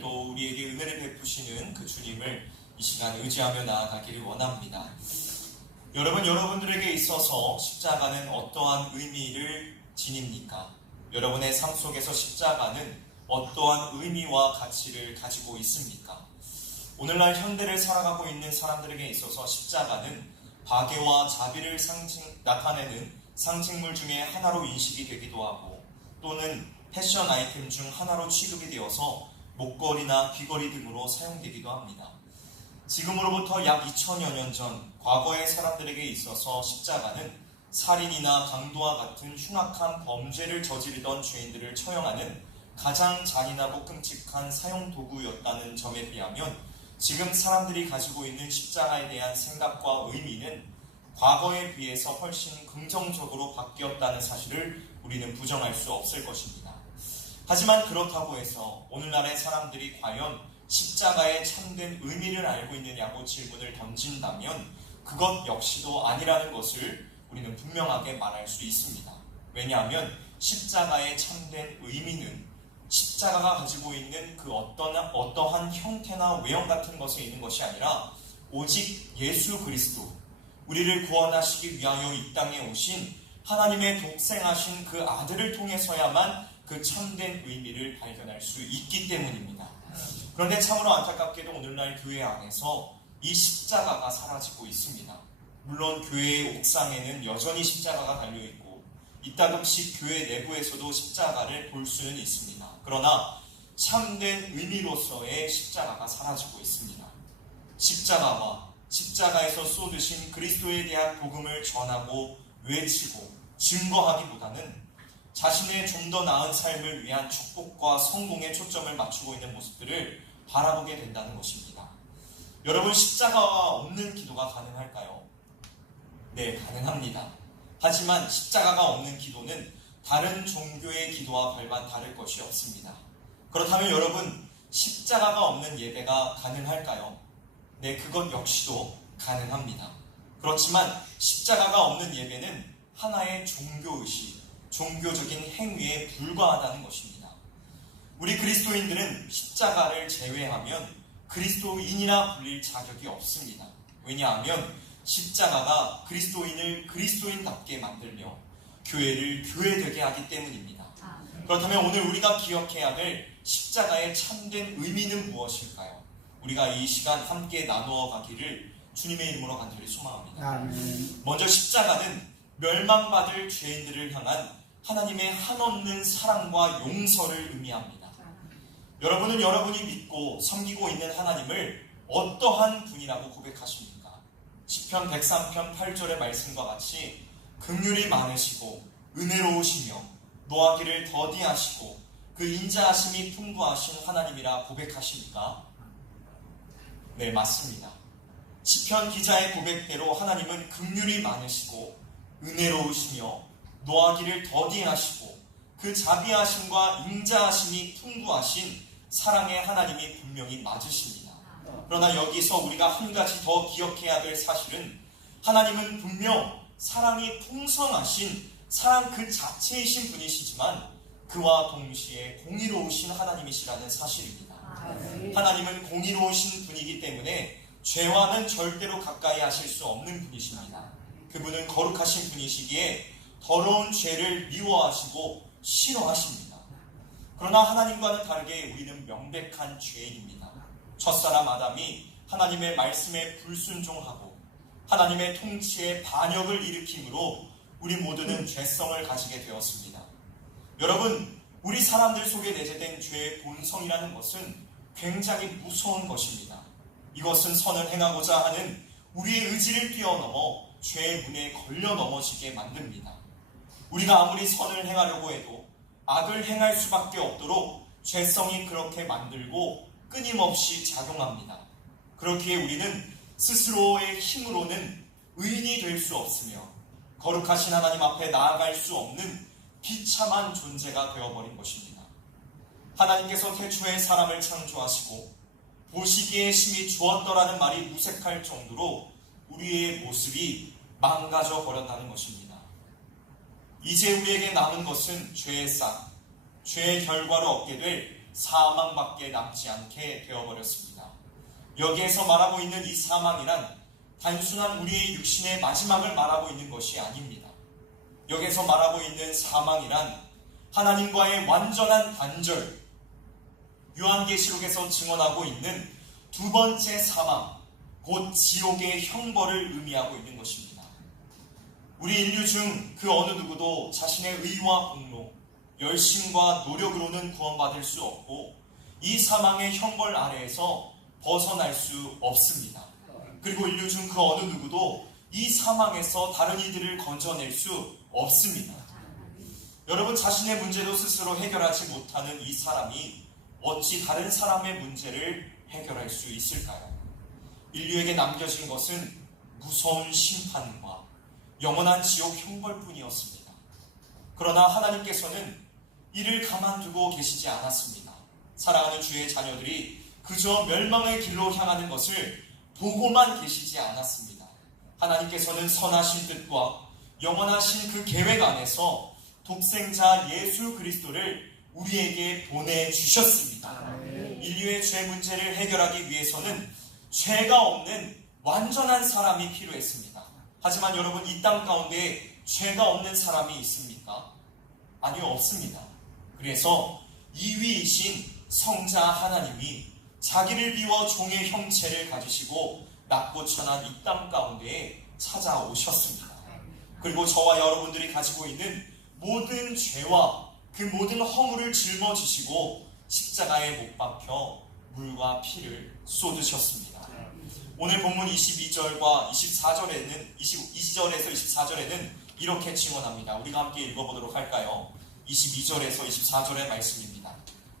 오늘도 우리에게 은혜를 베푸시는 그 주님을 이 시간 의지하며 나아가기를 원합니다. 여러분, 여러분들에게 있어서 십자가는 어떠한 의미를 지닙니까? 여러분의 삶 속에서 십자가는 어떠한 의미와 가치를 가지고 있습니까? 오늘날 현대를 살아가고 있는 사람들에게 있어서 십자가는 박애와 자비를 나타내는 상징물 중에 하나로 인식이 되기도 하고, 또는 패션 아이템 중 하나로 취급이 되어서 목걸이나 귀걸이 등으로 사용되기도 합니다. 지금으로부터 약 2000여 년 전 과거의 사람들에게 있어서 십자가는 살인이나 강도와 같은 흉악한 범죄를 저지르던 죄인들을 처형하는 가장 잔인하고 끔찍한 사용 도구였다는 점에 비하면, 지금 사람들이 가지고 있는 십자가에 대한 생각과 의미는 과거에 비해서 훨씬 긍정적으로 바뀌었다는 사실을 우리는 부정할 수 없을 것입니다. 하지만 그렇다고 해서 오늘날의 사람들이 과연 십자가의 참된 의미를 알고 있느냐고 질문을 던진다면 그것 역시도 아니라는 것을 우리는 분명하게 말할 수 있습니다. 왜냐하면 십자가의 참된 의미는 십자가가 가지고 있는 그 어떠한 형태나 외형 같은 것에 있는 것이 아니라 오직 예수 그리스도, 우리를 구원하시기 위하여 이 땅에 오신 하나님의 독생하신 그 아들을 통해서야만 그 참된 의미를 발견할 수 있기 때문입니다. 그런데 참으로 안타깝게도 오늘날 교회 안에서 이 십자가가 사라지고 있습니다. 물론 교회의 옥상에는 여전히 십자가가 달려있고 이따금씩 교회 내부에서도 십자가를 볼 수는 있습니다. 그러나 참된 의미로서의 십자가가 사라지고 있습니다. 십자가와 십자가에서 쏟으신 그리스도에 대한 복음을 전하고 외치고 증거하기보다는 자신의 좀 더 나은 삶을 위한 축복과 성공에 초점을 맞추고 있는 모습들을 바라보게 된다는 것입니다. 여러분, 십자가가 없는 기도가 가능할까요? 네, 가능합니다. 하지만 십자가가 없는 기도는 다른 종교의 기도와 별반 다를 것이 없습니다. 그렇다면 여러분, 십자가가 없는 예배가 가능할까요? 네, 그것 역시도 가능합니다. 그렇지만 십자가가 없는 예배는 하나의 종교의식, 종교적인 행위에 불과하다는 것입니다. 우리 그리스도인들은 십자가를 제외하면 그리스도인이라 불릴 자격이 없습니다. 왜냐하면 십자가가 그리스도인을 그리스도인답게 만들며 교회를 교회되게 하기 때문입니다. 그렇다면 오늘 우리가 기억해야 될 십자가의 참된 의미는 무엇일까요? 우리가 이 시간 함께 나누어 가기를 주님의 이름으로 간절히 소망합니다. 먼저 십자가는 멸망받을 죄인들을 향한 하나님의 한없는 사랑과 용서를 의미합니다. 여러분은 여러분이 믿고 섬기고 있는 하나님을 어떠한 분이라고 고백하십니까? 시편 103편 8절의 말씀과 같이 긍휼이 많으시고 은혜로우시며 노하기를 더디하시고 그 인자하심이 풍부하신 하나님이라 고백하십니까? 네, 맞습니다. 시편 기자의 고백대로 하나님은 긍휼이 많으시고 은혜로우시며 노하기를 더디하시고 그 자비하심과 인자하심이 풍부하신 사랑의 하나님이 분명히 맞으십니다. 그러나 여기서 우리가 한 가지 더 기억해야 될 사실은 하나님은 분명 사랑이 풍성하신 사랑 그 자체이신 분이시지만 그와 동시에 공의로우신 하나님이시라는 사실입니다. 하나님은 공의로우신 분이기 때문에 죄와는 절대로 가까이 하실 수 없는 분이십니다. 그분은 거룩하신 분이시기에 더러운 죄를 미워하시고 싫어하십니다. 그러나 하나님과는 다르게 우리는 명백한 죄인입니다. 첫사람 아담이 하나님의 말씀에 불순종하고 하나님의 통치에 반역을 일으킴으로 우리 모두는 죄성을 가지게 되었습니다. 여러분, 우리 사람들 속에 내재된 죄의 본성이라는 것은 굉장히 무서운 것입니다. 이것은 선을 행하고자 하는 우리의 의지를 뛰어넘어 죄의 문에 걸려 넘어지게 만듭니다. 우리가 아무리 선을 행하려고 해도 악을 행할 수밖에 없도록 죄성이 그렇게 만들고 끊임없이 작용합니다. 그렇기에 우리는 스스로의 힘으로는 의인이 될 수 없으며 거룩하신 하나님 앞에 나아갈 수 없는 비참한 존재가 되어버린 것입니다. 하나님께서 태초에 사람을 창조하시고 보시기에 심히 좋았더라는 말이 무색할 정도로 우리의 모습이 망가져 버렸다는 것입니다. 이제 우리에게 남은 것은 죄의 싹, 죄의 결과로 얻게 될 사망밖에 남지 않게 되어버렸습니다. 여기에서 말하고 있는 이 사망이란 단순한 우리의 육신의 마지막을 말하고 있는 것이 아닙니다. 여기에서 말하고 있는 사망이란 하나님과의 완전한 단절, 요한계시록에서 증언하고 있는 두 번째 사망, 곧 지옥의 형벌을 의미하고 있는 것입니다. 우리 인류 중 그 어느 누구도 자신의 의와 공로, 열심과 노력으로는 구원받을 수 없고 이 사망의 형벌 아래에서 벗어날 수 없습니다. 그리고 인류 중 그 어느 누구도 이 사망에서 다른 이들을 건져낼 수 없습니다. 여러분, 자신의 문제도 스스로 해결하지 못하는 이 사람이 어찌 다른 사람의 문제를 해결할 수 있을까요? 인류에게 남겨진 것은 무서운 심판과 영원한 지옥 형벌뿐이었습니다. 그러나 하나님께서는 이를 가만두고 계시지 않았습니다. 사랑하는 주의 자녀들이 그저 멸망의 길로 향하는 것을 보고만 계시지 않았습니다. 하나님께서는 선하신 뜻과 영원하신 그 계획 안에서 독생자 예수 그리스도를 우리에게 보내주셨습니다. 인류의 죄 문제를 해결하기 위해서는 죄가 없는 완전한 사람이 필요했습니다. 하지만 여러분, 이 땅 가운데 죄가 없는 사람이 있습니까? 아니요, 없습니다. 그래서 이위이신 성자 하나님이 자기를 비워 종의 형체를 가지시고 낮고 천한 이 땅 가운데에 찾아오셨습니다. 그리고 저와 여러분들이 가지고 있는 모든 죄와 그 모든 허물을 짊어지시고 십자가에 못 박혀 물과 피를 쏟으셨습니다. 오늘 본문 22절과 24절에는 22절에서 24절에는 이렇게 증언합니다. 우리가 함께 읽어보도록 할까요? 22절에서 24절의 말씀입니다.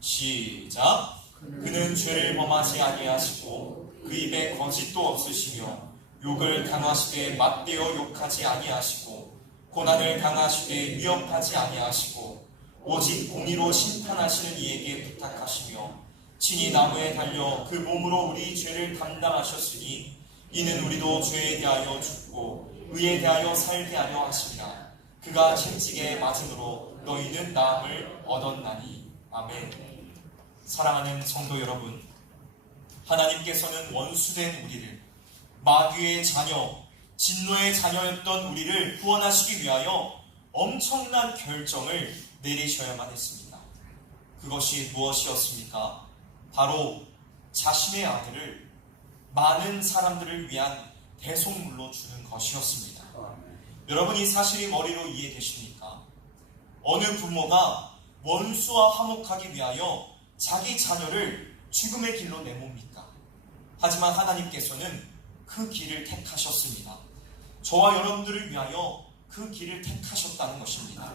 시작. 그는 죄를 범하지 아니하시고 그 입에 거짓도 없으시며 욕을 당하시되 맞대어 욕하지 아니하시고 고난을 당하시되 위협하지 아니하시고 오직 공의로 심판하시는 이에게 부탁하시며 친히 나무에 달려 그 몸으로 우리 죄를 담당하셨으니 이는 우리도 죄에 대하여 죽고 의에 대하여 살게 하려 하심이라. 그가 채찍에 맞음으로 너희는 나음을 얻었나니. 아멘. 사랑하는 성도 여러분, 하나님께서는 원수된 우리를, 마귀의 자녀, 진노의 자녀였던 우리를 구원하시기 위하여 엄청난 결정을 내리셔야만 했습니다. 그것이 무엇이었습니까? 바로 자신의 아들을 많은 사람들을 위한 대속물로 주는 것이었습니다. 여러분, 이 사실이 머리로 이해되십니까? 어느 부모가 원수와 화목하기 위하여 자기 자녀를 죽음의 길로 내몹니까? 하지만 하나님께서는 그 길을 택하셨습니다. 저와 여러분들을 위하여 그 길을 택하셨다는 것입니다.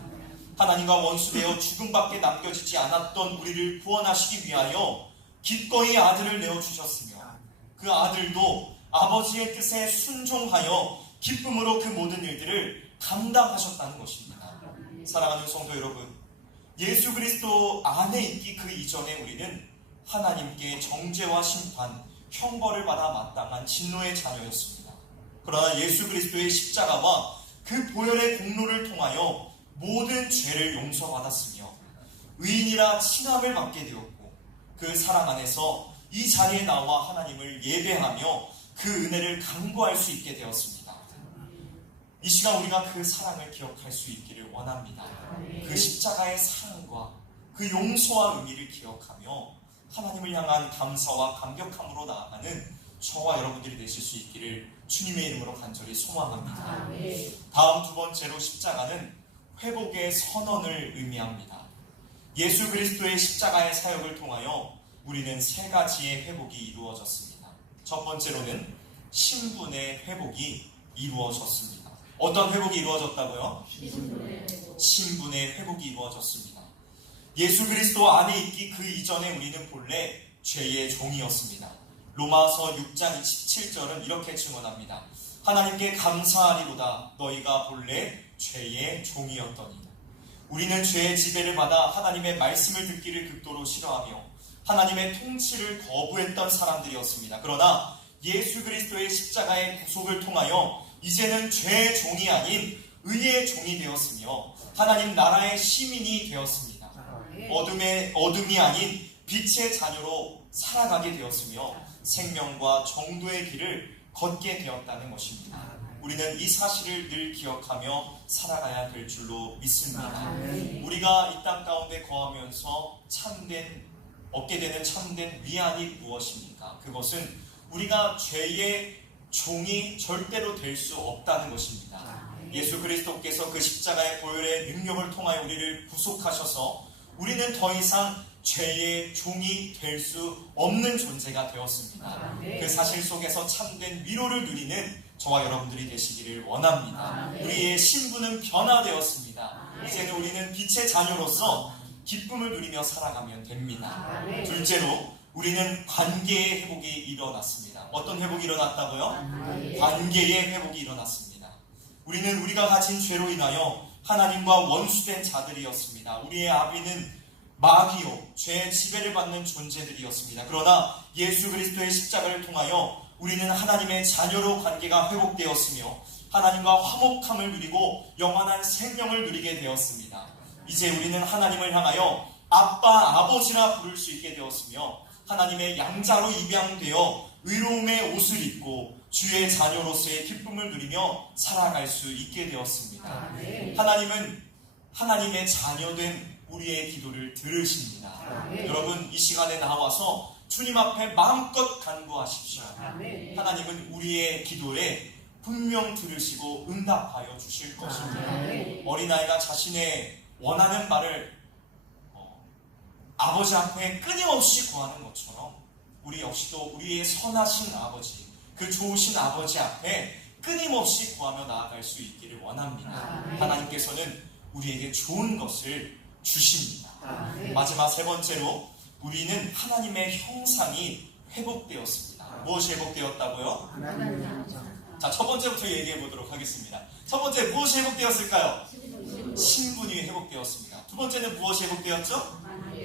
하나님과 원수되어 죽음밖에 남겨지지 않았던 우리를 구원하시기 위하여 기꺼이 아들을 내어주셨으며 그 아들도 아버지의 뜻에 순종하여 기쁨으로 그 모든 일들을 감당하셨다는 것입니다. 사랑하는 성도 여러분, 예수 그리스도 안에 있기 그 이전에 우리는 하나님께 정죄와 심판, 형벌을 받아 마땅한 진노의 자녀였습니다. 그러나 예수 그리스도의 십자가와 그 보혈의 공로를 통하여 모든 죄를 용서받았으며 의인이라 칭함을 받게 되었고 그 사랑 안에서 이 자리에 나와 하나님을 예배하며 그 은혜를 간구할 수 있게 되었습니다. 이 시간 우리가 그 사랑을 기억할 수 있기를 원합니다. 그 십자가의 사랑과 그 용서와 의미를 기억하며 하나님을 향한 감사와 감격함으로 나아가는 저와 여러분들이 되실 수 있기를 주님의 이름으로 간절히 소망합니다. 다음 두 번째로 십자가는 회복의 선언을 의미합니다. 예수 그리스도의 십자가의 사역을 통하여 우리는 세 가지의 회복이 이루어졌습니다. 첫 번째로는 신분의 회복이 이루어졌습니다. 어떤 회복이 이루어졌다고요? 신분의 회복이 이루어졌습니다. 예수 그리스도 안에 있기 그 이전에 우리는 본래 죄의 종이었습니다. 로마서 6장 27절은 이렇게 증언합니다. 하나님께 감사하리로다 너희가 본래 죄의 종이었더니. 우리는 죄의 지배를 받아 하나님의 말씀을 듣기를 극도로 싫어하며 하나님의 통치를 거부했던 사람들이었습니다. 그러나 예수 그리스도의 십자가의 구속을 통하여 이제는 죄의 종이 아닌 의의 종이 되었으며 하나님 나라의 시민이 되었습니다. 어둠이 아닌 빛의 자녀로 살아가게 되었으며 생명과 정도의 길을 걷게 되었다는 것입니다. 우리는 이 사실을 늘 기억하며 살아가야 될 줄로 믿습니다. 우리가 이 땅 가운데 거하면서 얻게 되는 참된 위안이 무엇입니까? 그것은 우리가 죄의 종이 절대로 될 수 없다는 것입니다. 예수 그리스도께서 그 십자가의 보혈의 능력을 통하여 우리를 구속하셔서 우리는 더 이상 죄의 종이 될 수 없는 존재가 되었습니다. 그 사실 속에서 참된 위로를 누리는 저와 여러분들이 되시기를 원합니다. 우리의 신분은 변화되었습니다. 이제는 우리는 빛의 자녀로서 기쁨을 누리며 살아가면 됩니다. 둘째로 우리는 관계의 회복이 일어났습니다. 어떤 회복이 일어났다고요? 관계의 회복이 일어났습니다. 우리는 우리가 가진 죄로 인하여 하나님과 원수된 자들이었습니다. 우리의 아비는 마귀요, 죄의 지배를 받는 존재들이었습니다. 그러나 예수 그리스도의 십자가를 통하여 우리는 하나님의 자녀로 관계가 회복되었으며 하나님과 화목함을 누리고 영원한 생명을 누리게 되었습니다. 이제 우리는 하나님을 향하여 아빠, 아버지라 부를 수 있게 되었으며 하나님의 양자로 입양되어 의로움의 옷을 입고 주의 자녀로서의 기쁨을 누리며 살아갈 수 있게 되었습니다. 하나님은 하나님의 자녀된 우리의 기도를 들으십니다. 여러분, 이 시간에 나와서 주님 앞에 마음껏 간구하십시오. 하나님은 우리의 기도에 분명 들으시고 응답하여 주실 것입니다. 어린아이가 자신의 원하는 말을 아버지 앞에 끊임없이 구하는 것처럼 우리 역시도 우리의 선하신 아버지, 그 좋으신 아버지 앞에 끊임없이 구하며 나아갈 수 있기를 원합니다. 하나님께서는 우리에게 좋은 것을 주십니다. 마지막 세 번째로 우리는 하나님의 형상이 회복되었습니다. 무엇이 회복되었다고요? 자, 첫 번째부터 얘기해 보도록 하겠습니다. 첫 번째, 무엇이 회복되었을까요? 신분이 회복되었습니다. 두 번째는 무엇이 회복되었죠?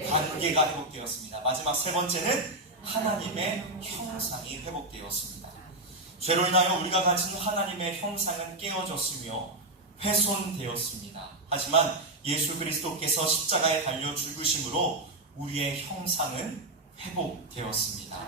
관계가 회복되었습니다. 마지막 세 번째는 하나님의 형상이 회복되었습니다. 죄로 인하여 우리가 가진 하나님의 형상은 깨어졌으며 훼손되었습니다. 하지만 예수 그리스도께서 십자가에 달려 죽으심으로 우리의 형상은 회복되었습니다.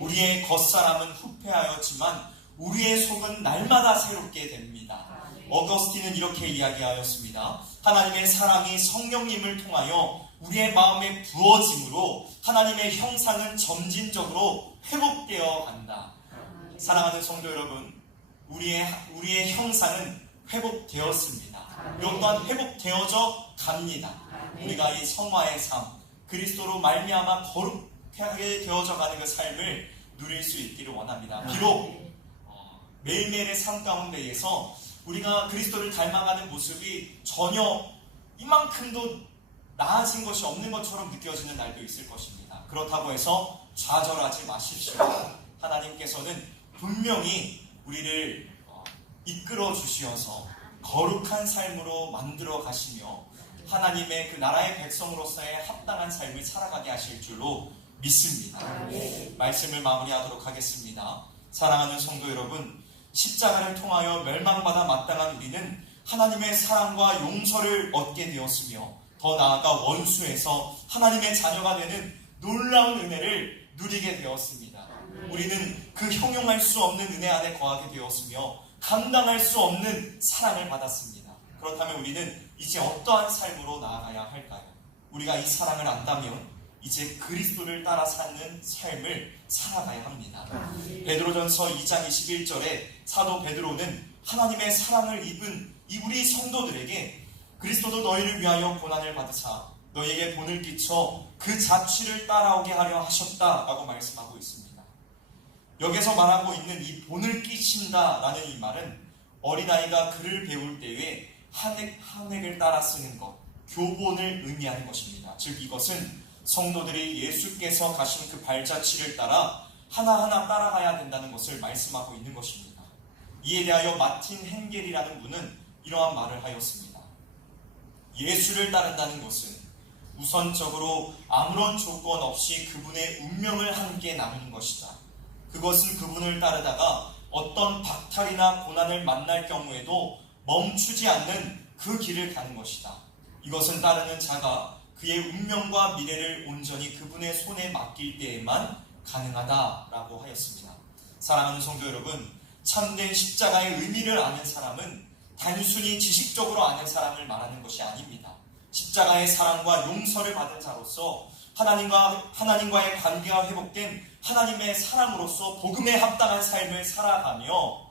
우리의 겉사람은 후패하였지만 우리의 속은 날마다 새롭게 됩니다. 어거스틴은 이렇게 이야기하였습니다. 하나님의 사랑이 성령님을 통하여 우리의 마음에 부어짐으로 하나님의 형상은 점진적으로 회복되어 간다. 사랑하는 성도 여러분, 우리의 형상은 회복되었습니다. 이것 또한 회복되어져 갑니다. 우리가 이 성화의 삶, 그리스도로 말미암아 거룩하게 되어져 가는 그 삶을 누릴 수 있기를 원합니다. 비록 매일매일의 삶 가운데에서 우리가 그리스도를 닮아가는 모습이 전혀 이만큼도 나아진 것이 없는 것처럼 느껴지는 날도 있을 것입니다. 그렇다고 해서 좌절하지 마십시오. 하나님께서는 분명히 우리를 이끌어 주시어서 거룩한 삶으로 만들어 가시며 하나님의 그 나라의 백성으로서의 합당한 삶을 살아가게 하실 줄로 믿습니다. 말씀을 마무리하도록 하겠습니다. 사랑하는 성도 여러분, 십자가를 통하여 멸망받아 마땅한 우리는 하나님의 사랑과 용서를 얻게 되었으며 더 나아가 원수에서 하나님의 자녀가 되는 놀라운 은혜를 누리게 되었습니다. 우리는 그 형용할 수 없는 은혜 안에 거하게 되었으며 감당할 수 없는 사랑을 받았습니다. 그렇다면 우리는 이제 어떠한 삶으로 나아가야 할까요? 우리가 이 사랑을 안다면 이제 그리스도를 따라 사는 삶을 살아가야 합니다. 베드로전서 2장 21절에 사도 베드로는 하나님의 사랑을 입은 이 우리 성도들에게 그리스도도 너희를 위하여 고난을 받으사 너희에게 본을 끼쳐 그 자취를 따라오게 하려 하셨다라고 말씀하고 있습니다. 여기서 말하고 있는 이 본을 끼친다라는 이 말은 어린아이가 글을 배울 때에 한 획을 따라 쓰는 것, 교본을 의미하는 것입니다. 즉 이것은 성도들이 예수께서 가신 그 발자취를 따라 하나하나 따라가야 된다는 것을 말씀하고 있는 것입니다. 이에 대하여 마틴 헨겔이라는 분은 이러한 말을 하였습니다. 예수를 따른다는 것은 우선적으로 아무런 조건 없이 그분의 운명을 함께 나누는 것이다. 그것은 그분을 따르다가 어떤 박탈이나 고난을 만날 경우에도 멈추지 않는 그 길을 가는 것이다. 이것은 따르는 자가 그의 운명과 미래를 온전히 그분의 손에 맡길 때에만 가능하다라고 하였습니다. 사랑하는 성도 여러분, 참된 십자가의 의미를 아는 사람은 단순히 지식적으로 아는 사람을 말하는 것이 아닙니다. 십자가의 사랑과 용서를 받은 자로서 하나님과의 관계가 회복된 하나님의 사람으로서 복음에 합당한 삶을 살아가며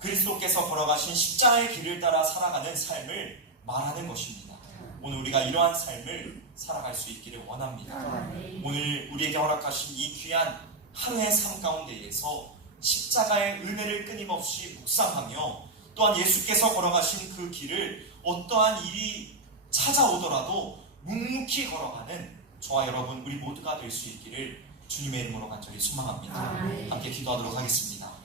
그리스도께서 걸어가신 십자가의 길을 따라 살아가는 삶을 말하는 것입니다. 오늘 우리가 이러한 삶을 살아갈 수 있기를 원합니다. 오늘 우리에게 허락하신 이 귀한 하루의 삶 가운데에서 십자가의 은혜를 끊임없이 묵상하며 또한 예수께서 걸어가신 그 길을 어떠한 일이 찾아오더라도 묵묵히 걸어가는 저와 여러분 우리 모두가 될 수 있기를 주님의 이름으로 간절히 소망합니다. 함께 기도하도록 하겠습니다.